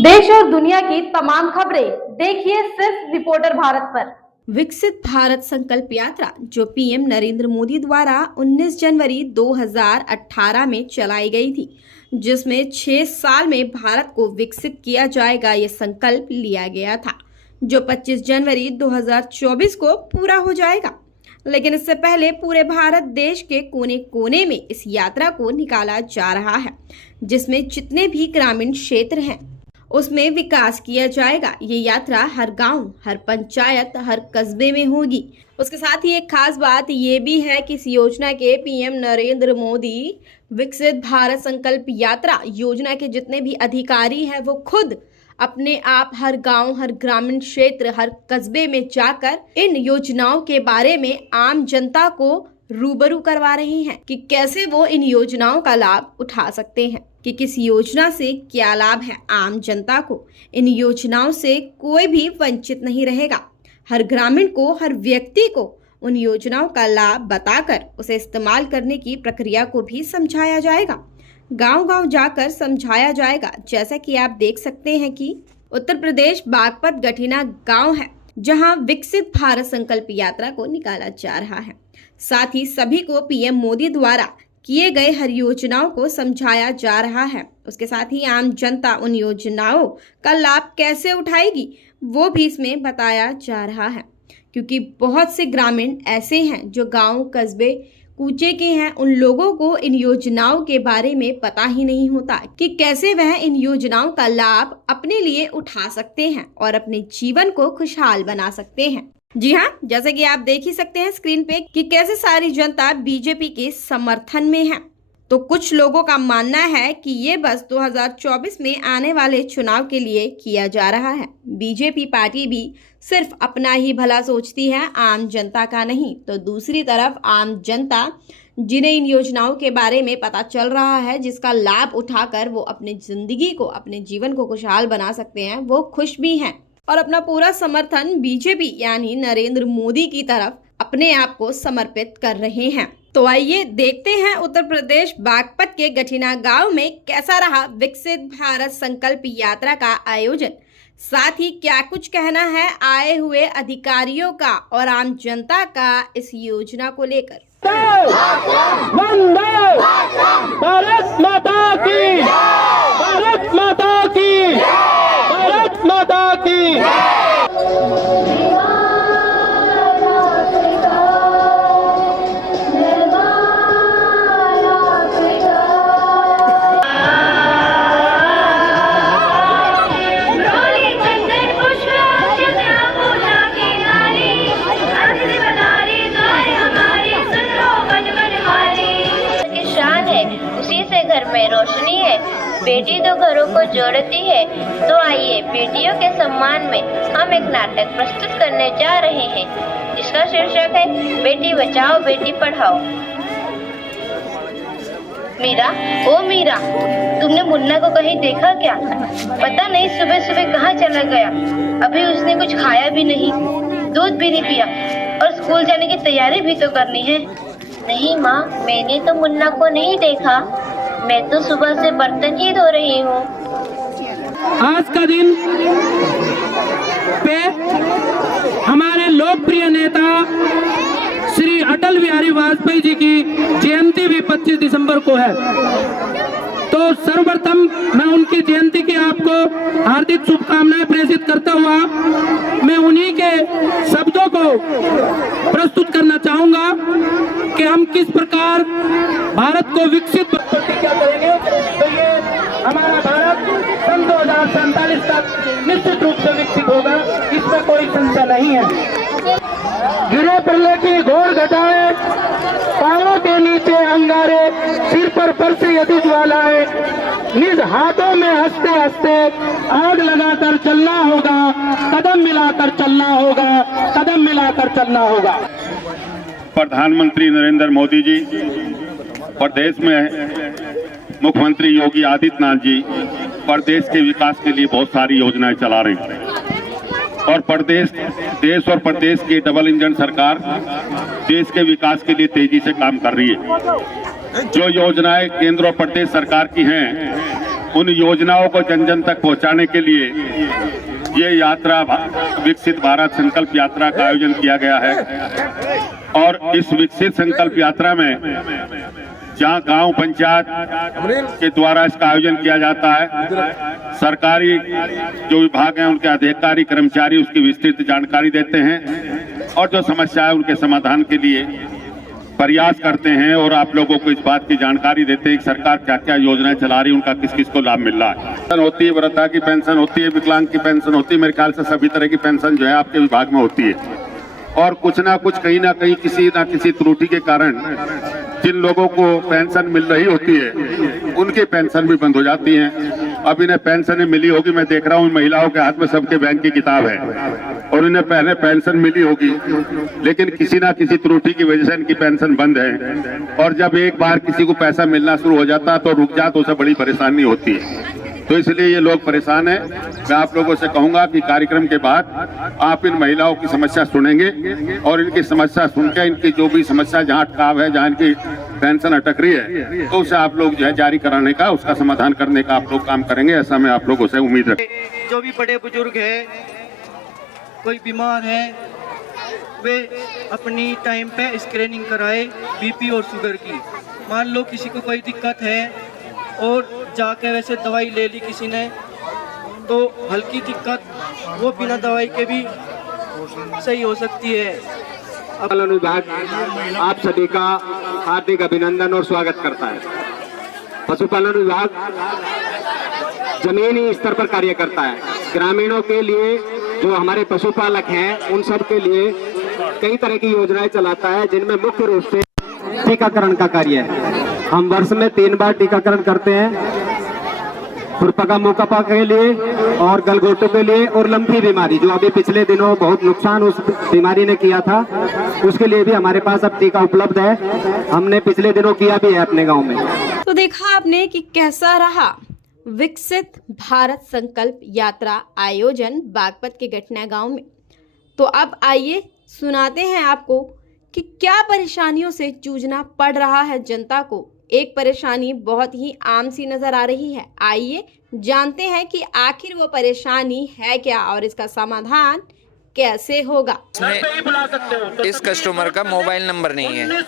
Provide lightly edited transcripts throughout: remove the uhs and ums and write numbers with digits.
देश और दुनिया की तमाम खबरें देखिए सिर्फ रिपोर्टर भारत पर। विकसित भारत संकल्प यात्रा जो पीएम नरेंद्र मोदी द्वारा 19 जनवरी 2018 में चलाई गई थी, जिसमें 6 साल में भारत को विकसित किया जाएगा, ये संकल्प लिया गया था, जो 25 जनवरी 2024 को पूरा हो जाएगा। लेकिन इससे पहले पूरे भारत देश के कोने कोने में इस यात्रा को निकाला जा रहा है, जिसमें जितने भी ग्रामीण क्षेत्र हैं उसमें विकास किया जाएगा। ये यात्रा हर गांव, हर पंचायत, हर कस्बे में होगी। उसके साथ ही एक खास बात ये भी है कि इस योजना के पीएम नरेंद्र मोदी विकसित भारत संकल्प यात्रा योजना के जितने भी अधिकारी हैं वो खुद अपने आप हर गांव, हर ग्रामीण क्षेत्र, हर कस्बे में जाकर इन योजनाओं के बारे में आम जनता को रूबरू करवा रहे हैं कि कैसे वो इन योजनाओं का लाभ उठा सकते हैं, कि किस योजना से क्या लाभ है आम जनता को। इन योजनाओं से कोई भी वंचित नहीं रहेगा। हर ग्रामीण को, हर व्यक्ति को उन योजनाओं का लाभ बताकर उसे इस्तेमाल करने की प्रक्रिया को भी समझाया जाएगा। गांव-गांव जाकर समझाया जाएगा। जैसा कि आप देख सकते हैं कि उत्तर प्रदेश बागपत गठीना गांव है, जहां विकसित भारत संकल्प यात्रा को निकाला जा रहा है। साथ ही सभी को पीएम मोदी द्वारा किए गए हर योजनाओं को समझाया जा रहा है। उसके साथ ही आम जनता उन योजनाओं का लाभ कैसे उठाएगी वो भी इसमें बताया जा रहा है, क्योंकि बहुत से ग्रामीण ऐसे हैं जो गांव, कस्बे, कूचे के हैं। उन लोगों को इन योजनाओं के बारे में पता ही नहीं होता कि कैसे वह इन योजनाओं का लाभ अपने लिए उठा सकते हैं और अपने जीवन को खुशहाल बना सकते हैं। जी हाँ, जैसे कि आप देख ही सकते हैं स्क्रीन पे कि कैसे सारी जनता बीजेपी के समर्थन में है। तो कुछ लोगों का मानना है कि ये बस 2024 में आने वाले चुनाव के लिए किया जा रहा है। बीजेपी पार्टी भी सिर्फ अपना ही भला सोचती है, आम जनता का नहीं। तो दूसरी तरफ आम जनता जिन्हें इन योजनाओं के बारे में पता चल रहा है, जिसका लाभ उठाकर वो अपनी जिंदगी को, अपने जीवन को खुशहाल बना सकते हैं, वो खुश भी हैं और अपना पूरा समर्थन बीजेपी यानी नरेंद्र मोदी की तरफ अपने आप को समर्पित कर रहे हैं। तो आइए देखते हैं उत्तर प्रदेश बागपत के गठीना गांव में कैसा रहा विकसित भारत संकल्प यात्रा का आयोजन। साथ ही क्या कुछ कहना है आए हुए अधिकारियों का और आम जनता का इस योजना को लेकर। वंदे भारत माता की, भारत माता की, भारत माता की। घर में रोशनी है, बेटी तो घरों को जोड़ती है। तो आइए बेटियों के सम्मान में हम एक नाटक प्रस्तुत करने जा रहे हैं, जिसका शीर्षक है बेटी बचाओ बेटी पढ़ाओ। मीरा, ओ मीरा, तुमने मुन्ना को कहीं देखा क्या? पता नहीं सुबह सुबह कहाँ चला गया। अभी उसने कुछ खाया भी नहीं, दूध भी नहीं पिया और स्कूल जाने की तैयारी भी तो करनी है। नहीं माँ, मैंने तो मुन्ना को नहीं देखा। मैं तो सुबह से बर्तन ही धो रही हूँ। आज का दिन पे हमारे लोकप्रिय नेता श्री अटल बिहारी वाजपेयी जी की जयंती भी 25 दिसंबर को है। तो सर्वप्रथम मैं उनकी जयंती की आपको हार्दिक शुभकामनाएं प्रेषित करता हुआ मैं उन्हीं के शब्दों को प्रस्तुत करना चाहूंगा कि हम किस प्रकार भारत को विकसित प्रतिज्ञा करेंगे। तो ये हमारा भारत सन 2047 तक निश्चित रूप से विकसित होगा, इसमें कोई संशय नहीं है। गिरे प्रलय की घोर घटाएं, पांवों के नीचे अंगारे, सिर पर फरसे यदि ज्वालाएं, निज हाथों में हंसते हंसते आग लगाकर चलना होगा, कदम मिलाकर चलना होगा, कदम मिलाकर चलना होगा। प्रधानमंत्री नरेंद्र मोदी जी, प्रदेश में मुख्यमंत्री योगी आदित्यनाथ जी प्रदेश के विकास के लिए बहुत सारी योजनाएं चला रहे हैं और देश और प्रदेश की डबल इंजन सरकार देश के विकास के लिए तेजी से काम कर रही है। जो योजनाएं केंद्र और प्रदेश सरकार की हैं उन योजनाओं को जन जन तक पहुंचाने के लिए ये यात्रा विकसित भारत संकल्प यात्रा का आयोजन किया गया है। और इस विकसित संकल्प यात्रा में जहां गांव पंचायत के द्वारा इसका आयोजन किया जाता है, सरकारी जो विभाग हैं उनके अधिकारी कर्मचारी उसकी विस्तृत जानकारी देते हैं और जो समस्या है उनके समाधान के लिए प्रयास करते हैं और आप लोगों को इस बात की जानकारी देते हैं कि सरकार क्या क्या योजनाएं चला रही है, उनका किस किस को लाभ मिल रहा है। पेंशन होती है, वृद्धा की पेंशन होती है, विकलांग की पेंशन होती है, मेरे ख्याल से सभी तरह की पेंशन जो है आपके विभाग में होती है। और कुछ ना कुछ कहीं ना कहीं किसी ना किसी त्रुटि के कारण जिन लोगों को पेंशन मिल रही होती है उनकी पेंशन भी बंद हो जाती है। अब इन्हें पेंशन मिली होगी, मैं देख रहा हूँ महिलाओं के हाथ में सबके बैंक की किताब है और इन्हें पहले पेंशन मिली होगी, लेकिन किसी ना किसी त्रुटि की वजह से इनकी पेंशन बंद है। और जब एक बार किसी को पैसा मिलना शुरू हो जाता है तो रुक जा तो उसे बड़ी परेशानी होती है। तो इसलिए ये लोग परेशान हैं। मैं आप लोगों से कहूंगा कि कार्यक्रम के बाद आप इन महिलाओं की समस्या सुनेंगे और इनकी समस्या सुनकर इनकी जो भी समस्या जहाँ अटकाव है, जहाँ इनकी पेंशन अटक रही है, तो उसे आप लोग जो है जारी कराने का, उसका समाधान करने का आप लोग काम करेंगे, ऐसा मैं आप लोगों से उम्मीद रखता। जो भी बड़े बुजुर्ग है, कोई बीमार है, वे अपनी टाइम पे स्क्रीनिंग कराए बीपी और शुगर की। मान लो किसी को कोई दिक्कत है और जाके वैसे दवाई ले ली किसी ने, तो हल्की दिक्कत वो बिना दवाई के भी सही हो सकती है। पशुपालन विभाग आप सभी का हार्दिक अभिनंदन और स्वागत करता है। पशुपालन विभाग जमीनी स्तर पर कार्य करता है। ग्रामीणों के लिए जो हमारे पशुपालक हैं उन सब के लिए कई तरह की योजनाएं चलाता है, जिनमें मुख्य रूप से टीकाकरण का कार्य है। हम वर्ष में 3 बार टीकाकरण करते हैं, खुरपका मुहपका के लिए और गलघोटू के लिए, और लंपी बीमारी जो अभी पिछले दिनों बहुत नुकसान उस बीमारी ने किया था, उसके लिए भी हमारे पास अब टीका उपलब्ध है। हमने पिछले दिनों किया भी है अपने गांव में। तो देखा आपने कि कैसा रहा विकसित भारत संकल्प यात्रा आयोजन बागपत के घटना गांव में। तो अब आइए सुनाते हैं आपको कि क्या परेशानियों से जूझना पड़ रहा है जनता को। एक परेशानी बहुत ही आम सी नजर आ रही है, आइए जानते हैं कि आखिर वो परेशानी है क्या और इसका समाधान कैसे होगा। इस कस्टमर का मोबाइल नंबर नहीं है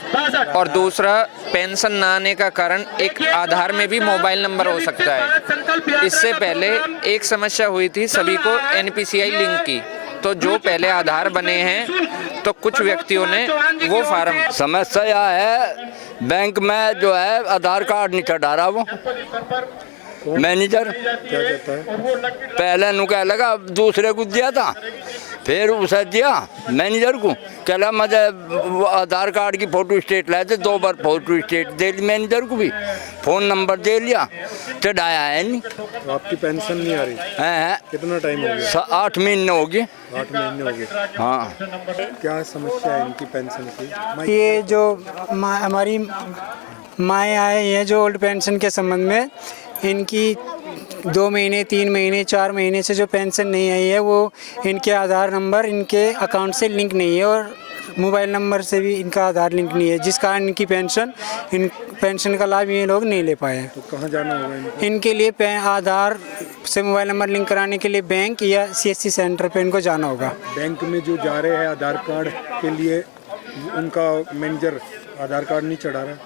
और दूसरा पेंशन ना आने का कारण एक आधार में भी मोबाइल नंबर हो सकता है। इससे पहले एक समस्या हुई थी सभी को एनपीसीआई लिंक की, तो जो पहले आधार बने हैं तो कुछ व्यक्तियों ने वो फार्म। समस्या यह है बैंक में जो है आधार कार्ड नहीं चढ़ा रहा वो मैनेजर। क्या कहता है? पहले नु कह लगा दूसरे को दिया था, फिर उसे दिया मैनेजर को, कहला मुझे आधार कार्ड की फोटो स्टेट लाए थे, 2 बार फोटो स्टेट दे दी मैनेजर को भी, फोन नंबर दे लिया, चढ़ाया है नहीं। तो आपकी पेंशन नहीं आ रही है? कितना टाइम हो गया? 8 महीने हो गए। 8 महीने हो गए। हाँ। क्या समस्या है इनकी पेंशन की? ये जो हमारी माएँ आए हैं जो ओल्ड पेंशन के संबंध में, इनकी 2 महीने 3 महीने 4 महीने से जो पेंशन नहीं आई है, वो इनके आधार नंबर इनके अकाउंट से लिंक नहीं है और मोबाइल नंबर से भी इनका आधार लिंक नहीं है, जिस कारण इनकी पेंशन का लाभ ये लोग नहीं ले पाए। तो कहाँ जाना होगा इनके लिए आधार से मोबाइल नंबर लिंक कराने के लिए बैंक या CSC सेंटर पे इनको जाना होगा। बैंक में जो जा रहे हैं आधार कार्ड के लिए, उनका मैनेजर आधार कार्ड नहीं चढ़ा रहा।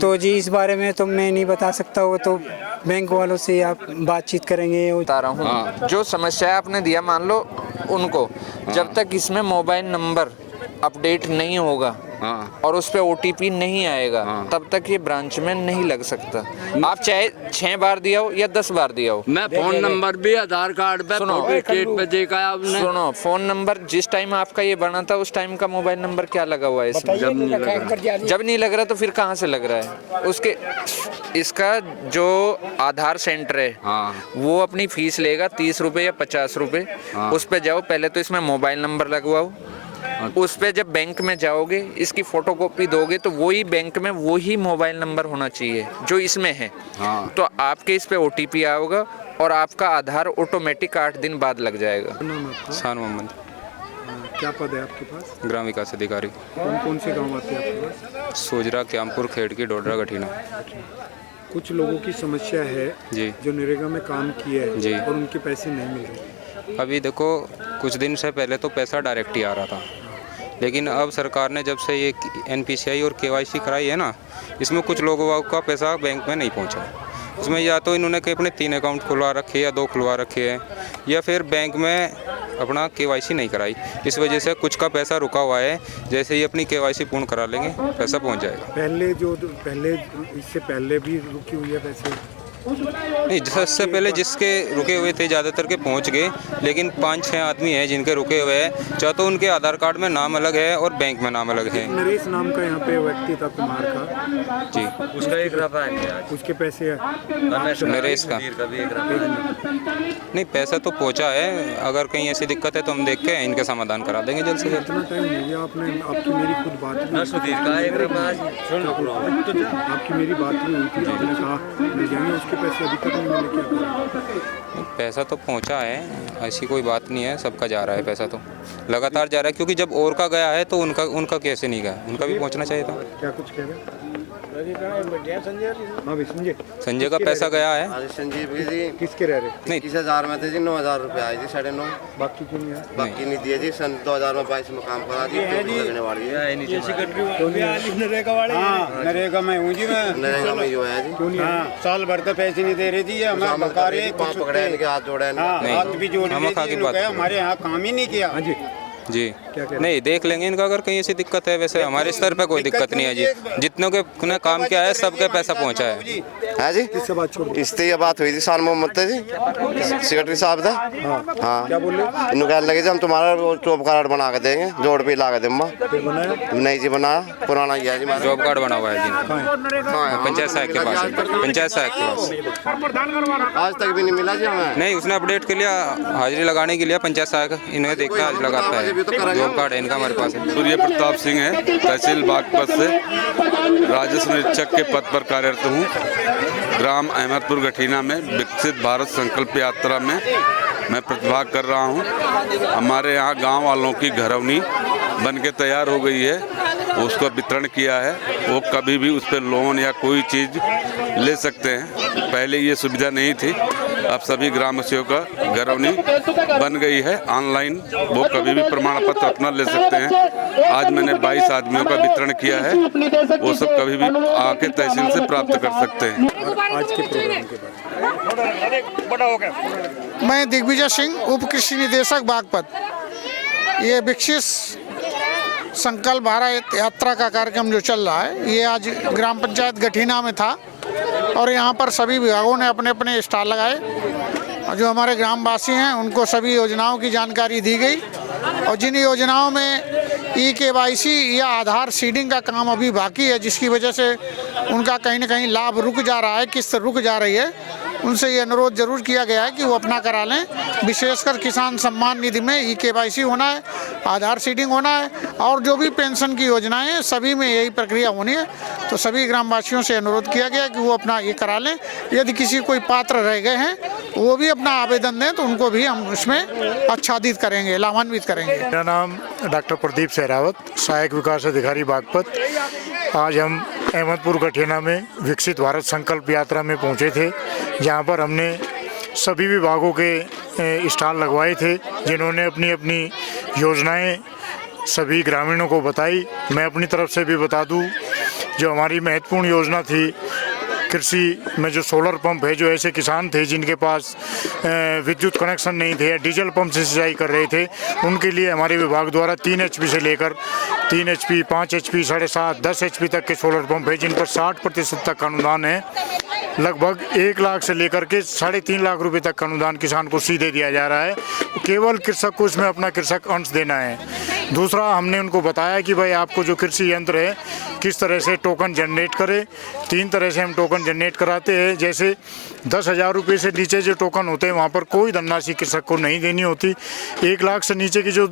तो जी इस बारे में तो मैं नहीं बता सकता, वो तो बैंक वालों से आप बातचीत करेंगे। बता रहा हूँ जो समस्या आपने दिया, मान लो उनको, जब तक इसमें मोबाइल नंबर अपडेट नहीं होगा और उस पर OTP नहीं आएगा, तब तक ये ब्रांच में नहीं लग सकता। आप चाहे 6 बार दिया हो या 10 बार दिया हो। मैं फोन नंबर भी आधार कार्ड पे फोटो स्टेट पे देखा है आपने। सुनो, फोन नंबर जिस टाइम आपका ये बना था उस टाइम का मोबाइल नंबर क्या लगा हुआ है इसमें? जब नहीं लग रहा तो फिर कहाँ से लग रहा है? उसके इसका जो आधार सेंटर है वो अपनी फीस लेगा 30 रुपये या 50 रुपये। उस पर जाओ, पहले तो इसमें मोबाइल नंबर लगवाओ, उस पे जब बैंक में जाओगे इसकी फोटोकॉपी दोगे तो वही बैंक में वही मोबाइल नंबर होना चाहिए जो इसमें है। तो आपके इस पे OTP आएगा और आपका आधार ऑटोमेटिक 8 दिन बाद लग जाएगा। शान मोहम्मद। क्या पद है आपके पास? ग्राम विकास अधिकारी। कौन कौन से गाँव आते हैं आपके पास? सोजरा, क्यामपुर, खेड़की, डोडरा, गठीना। कुछ लोगों की समस्या है जी जो नरेगा में काम किया है जी। और उनके पैसे नहीं मिल रहे। अभी देखो, कुछ दिन से पहले तो पैसा डायरेक्ट ही आ रहा था, लेकिन अब सरकार ने जब से ये NPCI और KYC कराई है ना, इसमें कुछ लोगों का पैसा बैंक में नहीं पहुंचा। इसमें या तो इन्होंने के अपने 3 अकाउंट खुलवा रखे या 2 खुलवा रखे हैं, या फिर बैंक में अपना KYC नहीं कराई। इस वजह से कुछ का पैसा रुका हुआ है। जैसे ही अपनी KYC पूर्ण करा लेंगे, पैसा पहुंच जाएगा। पहले इससे पहले भी रुकी हुई है पैसे? नहीं, इससे पहले जिसके रुके हुए थे ज़्यादातर के पहुंच गए, लेकिन 5-6 आदमी हैं जिनके रुके हुए हैं। चाहे तो उनके आधार कार्ड में नाम अलग है और बैंक में नाम अलग है। नरेश नाम का यहाँ पे व्यक्ति था कुमार का जी, उसका एक रफा है, उसके पैसे नरेश का नहीं, पैसा तो पहुंचा है। अगर कहीं ऐसी दिक्कत है तो हम देख के इनके समाधान करा देंगे जल्द से जल्द। इतना टाइम हो गया आपकी मेरी खुद बात आपकी मेरी बात नहीं हुई थी, आपने कहा मिल जाएंगे, उसके पैसे अभी तक नहीं मिले, क्या करें? पैसा तो पहुंचा है, ऐसी कोई बात नहीं है। सबका जा रहा है पैसा, तो लगातार जा रहा है, क्योंकि जब और का गया है तो उनका कैसे नहीं गया, उनका भी पहुंचना चाहिए था। क्या कुछ कह रहे हैं? हाँ संजय, संजय का पैसा गया है। संजीव जी किसके रह रहे? नहीं, 21,000 में थे जी, 9,000 रुपये आए जी, 9.5। बाकी क्यों नहीं है? बाकी नहीं दिए जी, सन 2022 में काम करा दी, लगने वाली है। नरेगा में हूँ जी, मैं नरेगा में जो है जी, क्यों नहीं है? साल भर तो पैसे नहीं दे रही थी, हमें बका रहे, पाँव पकड़े, इनके हाथ जोड़े, हाथ भी जोड़ हम खा के बात हमारे यहाँ काम ही नहीं किया। हाँ जी, जी क्या कह रहे? नहीं, देख लेंगे इनका, अगर कहीं ऐसी दिक्कत है। वैसे हमारे स्तर पे कोई दिक्कत नहीं है जी, जितनों के ने काम किया है सबके पैसा पहुंचा है। है जी। किससे बात छोड़? इससे ये बात हुई थी शान मोहम्मद जी, सेक्रेटरी साहब था। हाँ, क्या बोल रहे? इन्होंने कहने लगे जी हम तुम्हारा जॉब कार्ड बना के देंगे, जोड़ पे ला के देंगे। फिर बनाया? नहीं जी, बनाया, पुराना ही है जी हमारा। जॉब कार्ड बना हुआ है जी, हाँ, पंचायत सहायक के पास है, पंचायत सहायक के पास। आज तक भी नहीं मिला जी हमें। नहीं, उसने अपडेट के लिए हाजिरी लगाने के लिए पंचायत सहायक इन्हें देखता है, हाजिरी लगाता है। जॉब कार्ड है इनका हमारे पास है। सूर्य प्रताप सिंह है, तहसील बागपत से राजस्व निरीक्षक के पद पर कार्यरत हूँ। ग्राम अहमदपुर गठीना में विकसित भारत संकल्प यात्रा में मैं प्रतिभाग कर रहा हूँ। हमारे यहाँ गांव वालों की घरौनी बन के तैयार हो गई है, उसका वितरण किया है। वो कभी भी उस पर लोन या कोई चीज़ ले सकते हैं। पहले ये सुविधा नहीं थी, अब सभी ग्रामवासियों का घरौनी बन गई है। ऑनलाइन वो कभी भी प्रमाण पत्र अपना ले सकते हैं। आज मैंने 22 आदमियों का वितरण किया है, वो सब कभी भी आके तहसील से प्राप्त कर सकते हैं। आज के प्रोग्राम के बाद मैं दिग्विजय सिंह, उप कृषि निदेशक बागपत। ये विकसित संकल्प भारत यात्रा का कार्यक्रम जो चल रहा है, ये आज ग्राम पंचायत गठीना में था और यहाँ पर सभी विभागों ने अपने अपने स्टॉल लगाए और जो हमारे ग्रामवासी हैं उनको सभी योजनाओं की जानकारी दी गई। और जिन योजनाओं में KYC या आधार सीडिंग का काम अभी बाकी है, जिसकी वजह से उनका कहीं ना कहीं लाभ रुक जा रहा है, किस्त रुक जा रही है, उनसे ये अनुरोध जरूर किया गया है कि वो अपना करा लें। विशेषकर किसान सम्मान निधि में KYC होना है, आधार सीडिंग होना है और जो भी पेंशन की योजनाएं हैं सभी में यही प्रक्रिया होनी है। तो सभी ग्रामवासियों से अनुरोध किया गया कि वो अपना ये करा लें। यदि किसी कोई पात्र रह गए हैं वो भी अपना आवेदन दें तो उनको भी हम उसमें आच्छादित करेंगे, लाभान्वित करेंगे। मेरा नाम डॉक्टर प्रदीप सहरावत, सहायक विकास अधिकारी बागपत। आज हम अहमदपुर गठीना में विकसित भारत संकल्प यात्रा में पहुंचे थे, जहां पर हमने सभी विभागों के स्टॉल लगवाए थे, जिन्होंने अपनी अपनी योजनाएं सभी ग्रामीणों को बताई। मैं अपनी तरफ से भी बता दूं, जो हमारी महत्वपूर्ण योजना थी कृषि में, जो सोलर पंप है, जो ऐसे किसान थे जिनके पास विद्युत कनेक्शन नहीं थे, डीजल पंप से सिंचाई कर रहे थे, उनके लिए हमारे विभाग द्वारा 3 HP से लेकर 3 HP, 5 HP, 7.5, 10 HP तक के सोलर पंप है, जिन पर 60% तक का अनुदान है। लगभग 1 लाख से लेकर के 3.5 लाख रुपए तक का अनुदान किसान को सीधे दिया जा रहा है। केवल कृषक को इसमें अपना कृषक अंश देना है। दूसरा, हमने उनको बताया कि भाई आपको जो कृषि यंत्र है किस तरह से टोकन जनरेट करे। 3 तरह से हम टोकन जनरेट कराते हैं। जैसे 10,000 रुपये से नीचे जो टोकन होते हैं वहाँ पर कोई धनराशि कृषक को नहीं देनी होती। 1 लाख से नीचे की जो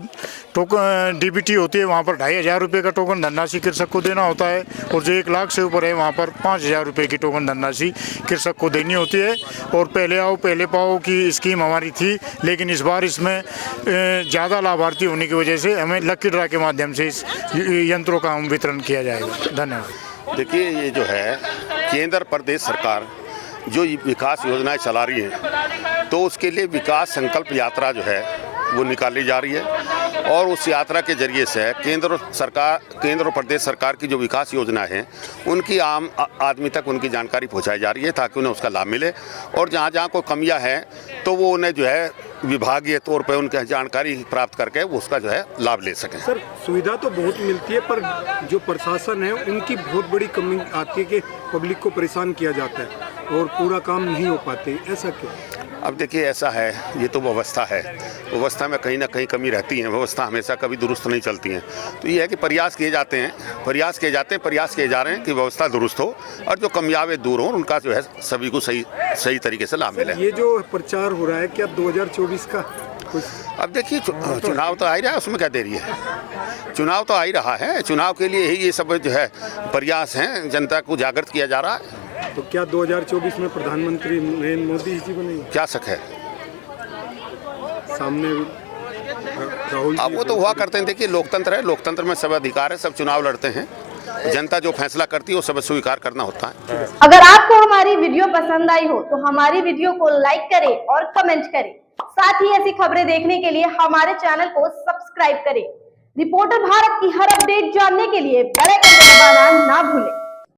टोकन DBT होती है वहाँ पर 2,500 रुपये का टोकन धनराशि कृषक को देना होता है, और जो 1 लाख से ऊपर है वहाँ पर 5,000 रुपये की टोकन धनराशि कृषक को देनी होती है। और पहले आओ पहले पाओ की स्कीम हमारी थी, लेकिन इस बार इसमें ज़्यादा लाभार्थी होने की वजह से हमें लकी ड्रा के माध्यम से इस यंत्रों का हम वितरण किया जाएगा। धन्यवाद। देखिए, ये जो है केंद्र प्रदेश सरकार जो विकास योजनाएं चला रही हैं, तो उसके लिए विकास संकल्प यात्रा जो है वो निकाली जा रही है और उस यात्रा के जरिए से केंद्र और प्रदेश सरकार की जो विकास योजना है उनकी आम आदमी तक उनकी जानकारी पहुंचाई जा रही है ताकि उन्हें उसका लाभ मिले और जहां जहां कोई कमियां हैं तो वो उन्हें जो है विभागीय तौर पर उनकी जानकारी प्राप्त करके वो उसका जो है लाभ ले सकें। सर, सुविधा तो बहुत मिलती है पर जो प्रशासन है उनकी बहुत बड़ी कमी आती है कि पब्लिक को परेशान किया जाता है और पूरा काम नहीं हो पाते, ऐसा क्यों? अब देखिए, ऐसा है, ये तो व्यवस्था है, व्यवस्था में कहीं ना कहीं कमी रहती है, व्यवस्था हमेशा कभी दुरुस्त नहीं चलती है। तो ये है कि प्रयास किए जाते हैं, प्रयास किए जा रहे हैं कि व्यवस्था दुरुस्त हो और जो कमियां दूर हो उनका जो है सभी को सही तरीके से लाभ मिले। ये जो प्रचार हो रहा है क्या 2024 का कुछ? अब देखिए, चुनाव तो आ ही रहा है, उसमें क्या देरी है, चुनाव तो आ ही रहा है, चुनाव के लिए ही ये सब जो है प्रयास हैं, जनता को जागृत किया जा रहा है। तो क्या 2024 में प्रधानमंत्री नरेंद्र मोदी जी बनेंगे? क्या शक है, सामने राहुल अब वो तो हुआ करते हैं। देखिए, लोकतंत्र है, लोकतंत्र में सब अधिकार है, सब चुनाव लड़ते हैं, जनता जो फैसला करती है वो सब स्वीकार करना होता है। अगर आपको हमारी वीडियो पसंद आई हो तो हमारी वीडियो को लाइक करें और कमेंट करें। साथ ही ऐसी खबरें देखने के लिए हमारे चैनल को सब्सक्राइब करें। रिपोर्टर भारत की हर अपडेट जानने के लिए बेल आइकन दबाना ना भूलें।